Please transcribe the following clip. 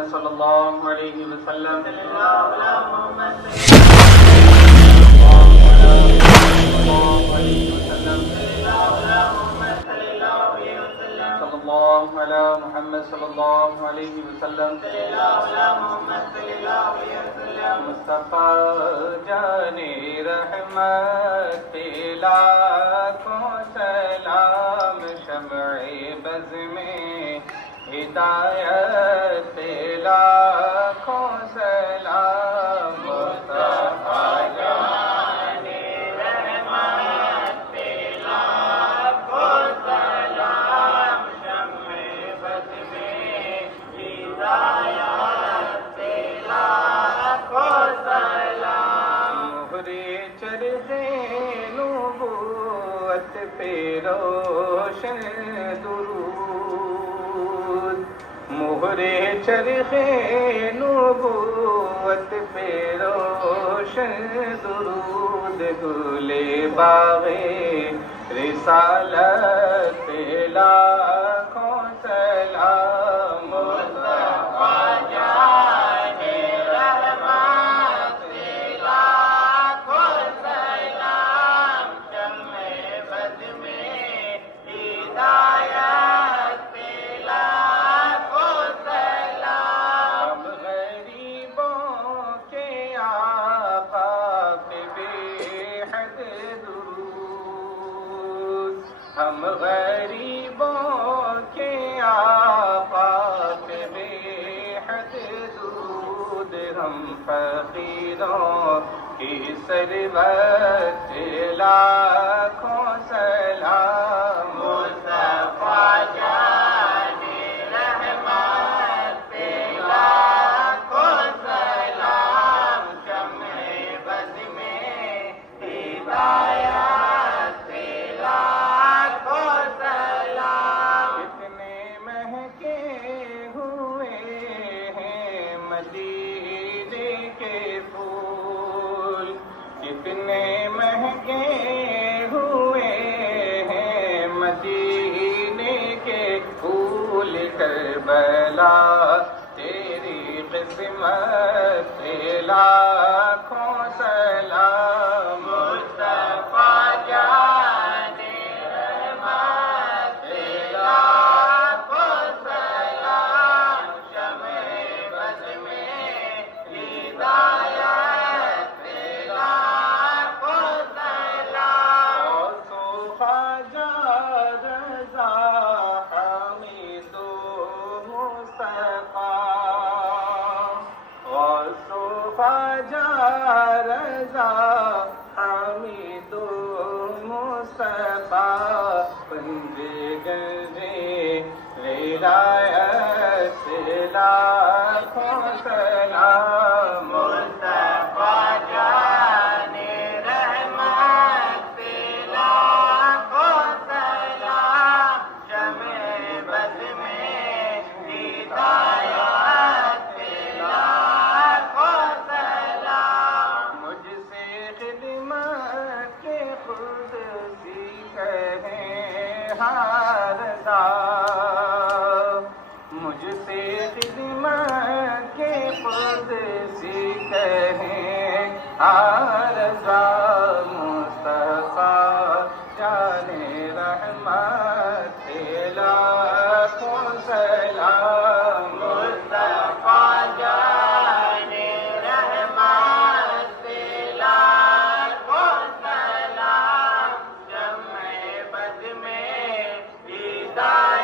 محمد صلی اللہ علیہ وسلم محمد صلی اللہ علیہ وسلم مصطفیٰ جان رحمت لاکھوں سلام شمع بز میں ہدایت لاکھوں سلام مصطفیٰ جان رحمت لاکھوں سلام شمع بز میں ہدایت لاکھوں سلام مہرے چرخے نبوت پہ روشن درود مہرے چرخے نبوت پہ روشن درود گلے باغے رسالت لاکھوں سلام مصطفیٰ جان رحمت لاکھوں سلام شمع بز میں ہدایت لاکھوں سلام غریبوں کے آقا پہ بے حد درود ہم غریبوں کے آقا پہ بے حد درود ہم فقیروں کی ثروت لاکھوں سلام مصطفیٰ جان رحمت لاکھوں سلام شمع بز میں ہدایت لاکھوں سلام کتنے مہکے ہوئے ہیں مدینے کے پھول کتنے مہکے ہوئے ہیں مدینے کے پھول کربلا تیری قسمت لاکھوں سلام مصطفیٰ جان رحمت لاکھوں سلام شمع بز میں ہدایت لاکھوں سلام غوث و خواجہ رضا حمید و مصطفیٰ غوث و خواجہ رضا حمید و مصطفیٰ پنجے گنجے ولایت لاکھوں سلام مصطفیٰ جان رحمت لاکھوں سلام شمع بز میں ہدایت لاکھوں سلام مجھ سے خدمت کے خود کہیں ہاردا مجھ سے خدمت کے خود کہیں ہاردا مصطفیٰ جان رحمت لاکھوں سلام مصطفیٰ جان رحمت لاکھوں سلام شمع بز میں ہدایت